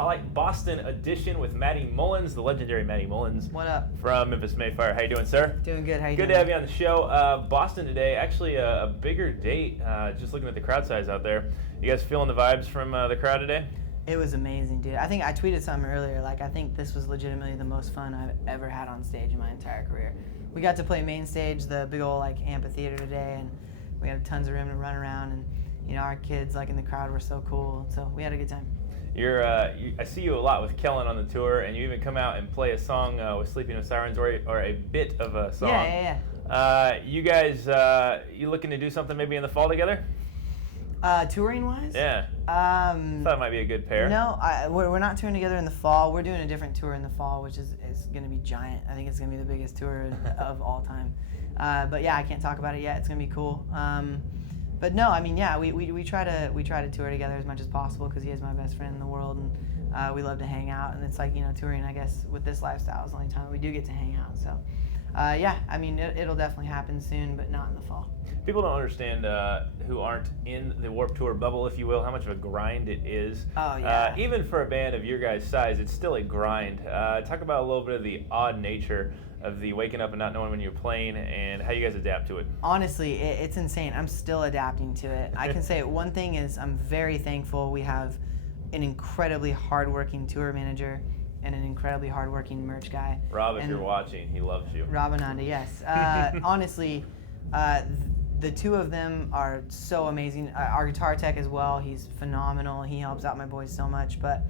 I like Boston edition with Matty Mullins, the legendary Matty Mullins. What up? From Memphis, Mayfire. How you doing, sir? Doing good. How you Good doing? to have you on the show. Boston today, actually a bigger date. Just looking at the crowd size out there. You guys feeling the vibes from the crowd today? It was amazing, dude. I think I tweeted something earlier. I think this was legitimately the most fun I've ever had on stage in my entire career. We got to play main stage, the big old amphitheater today, and we had tons of room to run around. And our kids in the crowd were so cool. So we had a good time. I see you a lot with Kellen on the tour, and you even come out and play a song with Sleeping with Sirens, or a bit of a song. Yeah. You guys, you looking to do something maybe in the fall together? Touring wise? Yeah. Thought it might be a good pair. No, we're not touring together in the fall. We're doing a different tour in the fall, which is going to be giant. I think it's going to be the biggest tour of all time. But yeah, I can't talk about it yet. It's going to be cool. But no, I mean, yeah, we try to tour together as much as possible because he is my best friend in the world, and we love to hang out. And it's touring, I guess, with this lifestyle is the only time we do get to hang out. So, yeah, I mean, it'll definitely happen soon, but not in the fall. People don't understand who aren't in the Warped Tour bubble, if you will, how much of a grind it is. Oh, yeah. Even for a band of your guys' size, it's still a grind. Talk about a little bit of the odd nature of the waking up and not knowing when you're playing and how you guys adapt to it. Honestly, it's insane. I'm still adapting to it. I can say one thing is I'm very thankful we have an incredibly hardworking tour manager and an incredibly hardworking merch guy. Rob, if you're watching, he loves you. Rob Ananda, yes. Honestly, the two of them are so amazing. Our guitar tech as well, he's phenomenal. He helps out my boys so much. But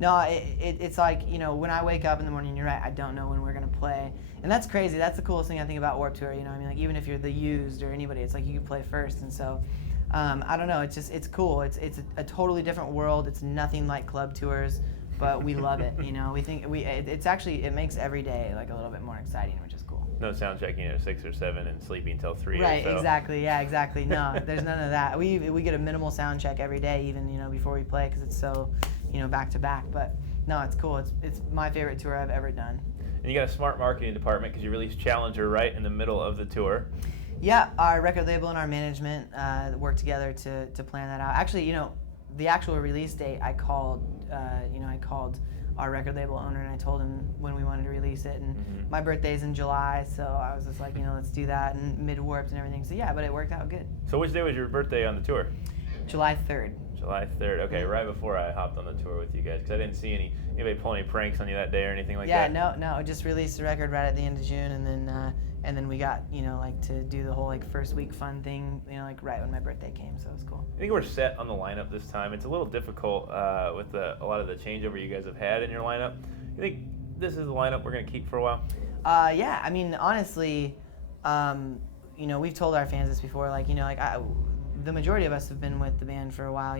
no, it's when I wake up in the morning, you're right, I don't know when we're going to play. And that's crazy. That's the coolest thing I think about Warped Tour. Even if you're the Used or anybody, it's you can play first. And so, I don't know, it's cool. It's a totally different world. It's nothing like club tours, but we love it. We think it makes every day a little bit more exciting, which is cool. No sound checking at 6 or 7 and sleeping until 3 Right, or so. exactly. Yeah, exactly. No, there's none of that. We get a minimal sound check every day, even before we play, because it's so back to back. But no, it's cool. It's my favorite tour I've ever done. And you got a smart marketing department because you released Challenger right in the middle of the tour. Yeah, our record label and our management worked together to plan that out. Actually, the actual release date, I called our record label owner and I told him when we wanted to release it. And my birthday's in July, so I was just let's do that, and mid-warped and everything. So yeah, but it worked out good. So which day was your birthday on the tour? July 3rd. July 3rd. Okay, right before I hopped on the tour with you guys, because I didn't see anybody pull any pranks on you that day or anything like that. Yeah, no, just released the record right at the end of June, and then we got to do the whole first week fun thing, right when my birthday came, so it was cool. I think we're set on the lineup this time. It's a little difficult with a lot of the changeover you guys have had in your lineup. You think this is the lineup we're going to keep for a while? Yeah, I mean, honestly, we've told our fans this before, the majority of us have been with the band for a while.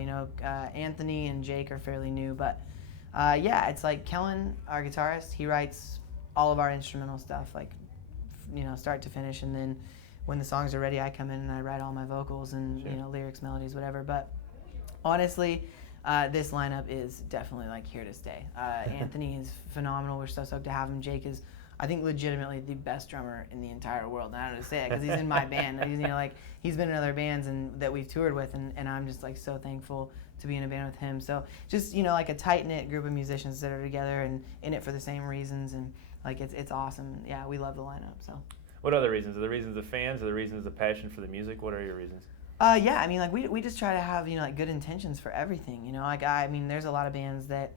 Anthony and Jake are fairly new, but yeah, it's Kellen, our guitarist, he writes all of our instrumental stuff, start to finish, and then when the songs are ready, I come in and I write all my vocals and Sure. Lyrics, melodies, whatever. But honestly, this lineup is definitely here to stay. Anthony is phenomenal. We're so stoked to have him. Jake is, I think, legitimately the best drummer in the entire world. And I don't know to say it because he's in my band. He's been in other bands and that we've toured with, and I'm just so thankful to be in a band with him. So just a tight knit group of musicians that are together and in it for the same reasons, and it's awesome. Yeah, we love the lineup. So. What other reasons? Are the reasons the fans? Are the reasons the passion for the music? What are your reasons? Yeah, I mean, we just try to have good intentions for everything. I mean, there's a lot of bands that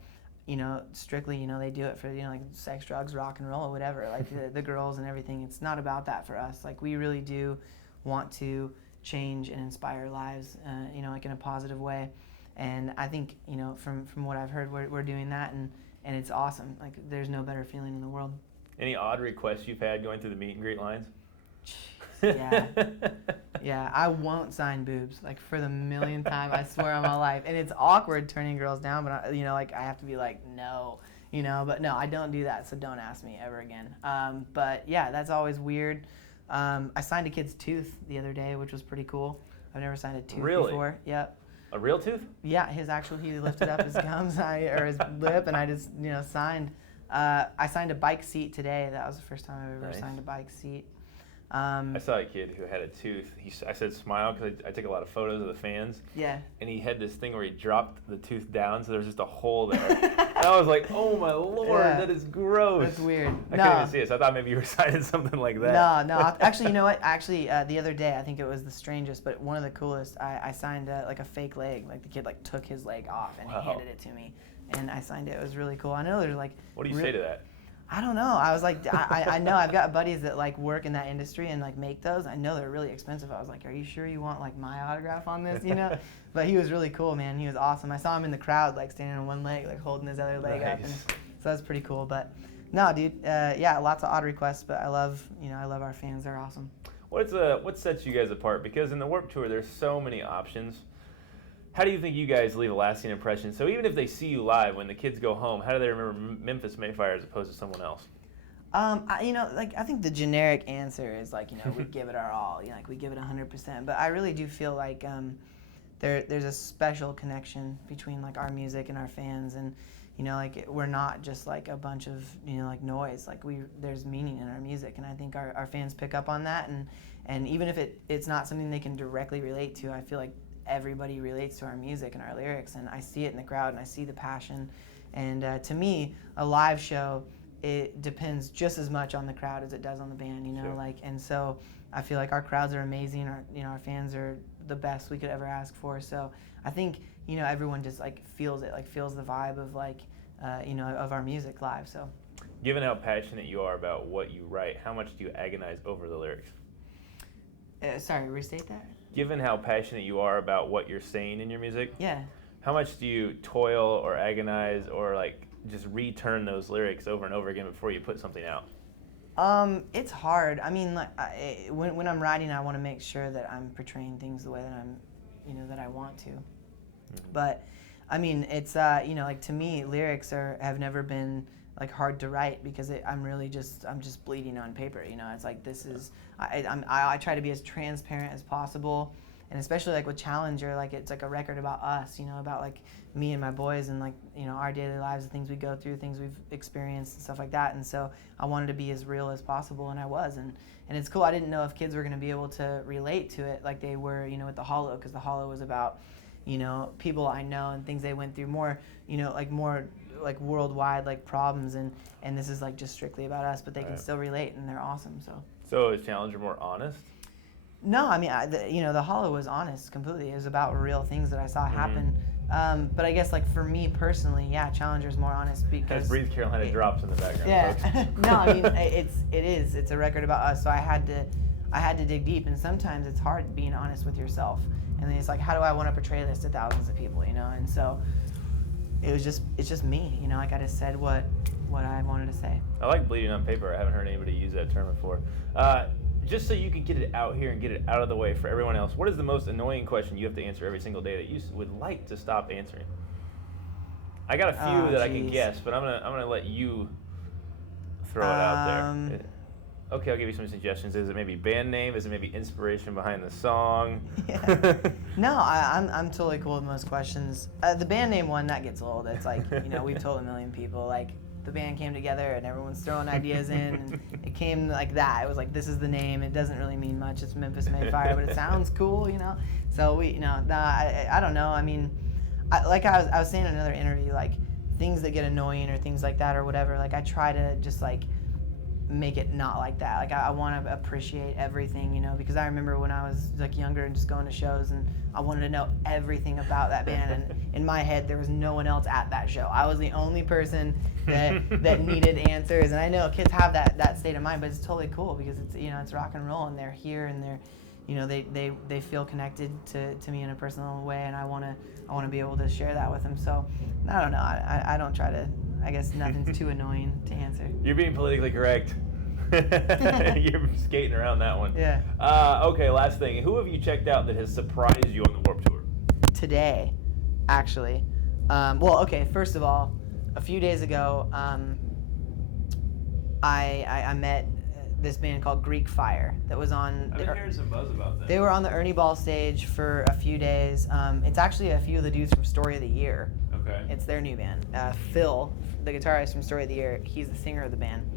strictly they do it for sex, drugs, rock and roll, or whatever. The girls and everything. It's not about that for us. We really do want to change and inspire lives. In a positive way. And I think from what I've heard, we're doing that, and it's awesome. There's no better feeling in the world. Any odd requests you've had going through the meet and greet lines? Yeah. Yeah, I won't sign boobs, for the millionth time, I swear on my life. And it's awkward turning girls down, but I have to be no, but no, I don't do that, so don't ask me ever again. But yeah, that's always weird. I signed a kid's tooth the other day, which was pretty cool. I've never signed a tooth before. Yep. A real tooth? Yeah, he lifted up his gums or his lip, and I just signed. I signed a bike seat today. That was the first time I've ever signed a bike seat. I saw a kid who had a tooth. I said smile because I took a lot of photos of the fans. Yeah. And he had this thing where he dropped the tooth down, so there was just a hole there. And I was like, oh my Lord, that is gross. That's weird. I couldn't even see it, so I thought maybe you recited something like that. No. Actually, you know what? Actually, the other day, I think it was the strangest, but one of the coolest, I signed like a fake leg. Like the kid like took his leg off and he handed it to me. And I signed it. It was really cool. I know there's like... What do you say to that? I don't know. I was like, I know I've got buddies that like work in that industry and like make those. I know they're really expensive. I was like, are you sure you want like my autograph on this? You know? But he was really cool, man. He was awesome. I saw him in the crowd like standing on one leg, like holding his other leg up. And so that's pretty cool. But no, dude. Yeah, lots of odd requests, but I love our fans. They're awesome. What sets you guys apart? Because in the Warped Tour, there's so many options. How do you think you guys leave a lasting impression? So even if they see you live, when the kids go home, how do they remember Memphis Mayfire as opposed to someone else? I think the generic answer is like, we give it our all. Like we give it 100%. But I really do feel like there's a special connection between like our music and our fans, and like we're not just like a bunch of like noise. Like there's meaning in our music, and I think our fans pick up on that. And even if it's not something they can directly relate to, I feel like everybody relates to our music and our lyrics, and I see it in the crowd and I see the passion. And to me, a live show, it depends just as much on the crowd as it does on the band, Sure. And so I feel like our crowds are amazing. Our fans are the best we could ever ask for. So I think everyone just like feels it, like feels the vibe of like of our music live. So given how passionate you are about what you write, how much do you agonize over the lyrics? Sorry, restate that. Given how passionate you are about what you're saying in your music, yeah, how much do you toil or agonize or like just return those lyrics over and over again before you put something out? It's hard. I mean, like when I'm writing, I want to make sure that I'm portraying things the way that I'm, that I want to. Mm-hmm. But I mean, it's like to me, lyrics have never been like hard to write because I'm just bleeding on paper. It's like this is I try to be as transparent as possible, and especially like with Challenger, like it's like a record about us, about like me and my boys and like our daily lives, the things we go through, things we've experienced and stuff like that. And so I wanted to be as real as possible, and I was, and it's cool. I didn't know if kids were going to be able to relate to it like they were, with the Hollow, because the Hollow was about people I know and things they went through, more like worldwide like problems, and this is like just strictly about us, but they can still relate, and they're awesome. So is Challenger more honest? No, I mean the Hollow was honest completely. It was about real things that I saw happen. But I guess like for me personally, yeah, Challenger's more honest because As Breathe Carolina drops in the background. Yeah. No, I mean it's a record about us, so I had to dig deep, and sometimes it's hard being honest with yourself, and then it's like, how do I want to portray this to thousands of people, and so it's just me, like I just said what I wanted to say. I like bleeding on paper. I haven't heard anybody use that term before. Just so you can get it out here and get it out of the way for everyone else, what is the most annoying question you have to answer every single day that you would like to stop answering? I got a few that I can guess, but I'm gonna let you throw it out there. Okay, I'll give you some suggestions. Is it maybe band name? Is it maybe inspiration behind the song? Yeah. No, I'm totally cool with most questions. The band name one, that gets old. It's like, we've told a million people, like, the band came together and everyone's throwing ideas in, and it came like that. It was like, this is the name. It doesn't really mean much. It's Memphis Mayfire, but it sounds cool, So I don't know. I mean, I was saying in another interview, like, things that get annoying or things like that or whatever, like, I try to just, like, make it not like that. Like I want to appreciate everything, because I remember when I was like younger and just going to shows, and I wanted to know everything about that band, and in my head there was no one else at that show. I was the only person that needed answers, and I know kids have that state of mind, but it's totally cool because it's it's rock and roll, and they're here, and they're they feel connected to me in a personal way, and I want to be able to share that with them. So I don't know. I don't try to. I guess nothing's too annoying to answer. You're being politically correct. You're skating around that one. Yeah. Okay, last thing. Who have you checked out that has surprised you on the Warped Tour? Today, actually. Well, okay, first of all, a few days ago, I met this band called Greek Fire that was on... I've been hearing some buzz about that. They were on the Ernie Ball stage for a few days. It's actually a few of the dudes from Story of the Year. Okay. It's their new band. Phil, the guitarist from Story of the Year, he's the singer of the band.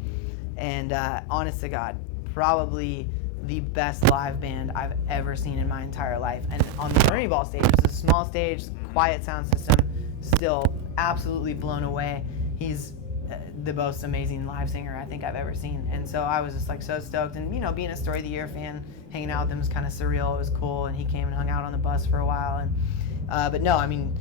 And honest to God, probably the best live band I've ever seen in my entire life. And on the Ernie Ball stage, it was a small stage, quiet sound system, still absolutely blown away. He's the most amazing live singer I think I've ever seen. And so I was just like so stoked. And being a Story of the Year fan, hanging out with him was kind of surreal. It was cool. And he came and hung out on the bus for a while. And but no, I mean,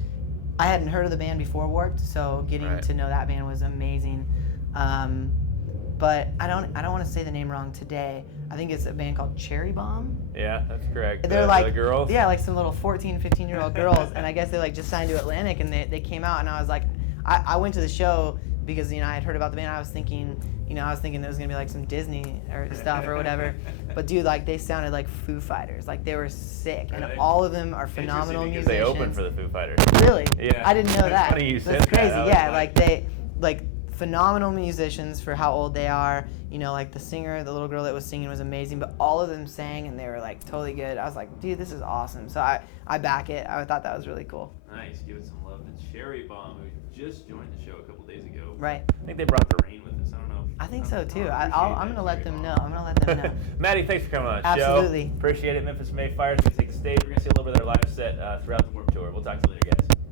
I hadn't heard of the band before Warped, so getting to know that band was amazing. But I don't want to say the name wrong today. I think it's a band called Cherry Bomb. Yeah, that's correct. They're like the girls. Yeah, like some little 14, 15-year-old girls, and I guess they like just signed to Atlantic, and they came out, and I was like, I went to the show because I had heard about the band. I was thinking there was gonna be like some Disney or stuff or whatever. But dude, like they sounded like Foo Fighters. Like they were sick, and all of them are phenomenal because musicians. they opened for the Foo Fighters. Really? Yeah. I didn't know that. Funny you said That's crazy. that. Yeah, like they phenomenal musicians for how old they are. Like the singer, the little girl that was singing was amazing, but all of them sang and they were like totally good. I was like, dude, this is awesome. So I back it. I thought that was really cool. Nice. Give it some love to Cherry Bomb, who just joined the show a couple days ago. Right. I think they brought the rain with us. I don't know. I think so too. I'm gonna let them know. I'm gonna let them know. Matty, thanks for coming on the Absolutely. show. Appreciate it. Memphis Mayfire is gonna take the stage. We're gonna see a little bit of their live set throughout the Warped Tour. We'll talk to you later, guys.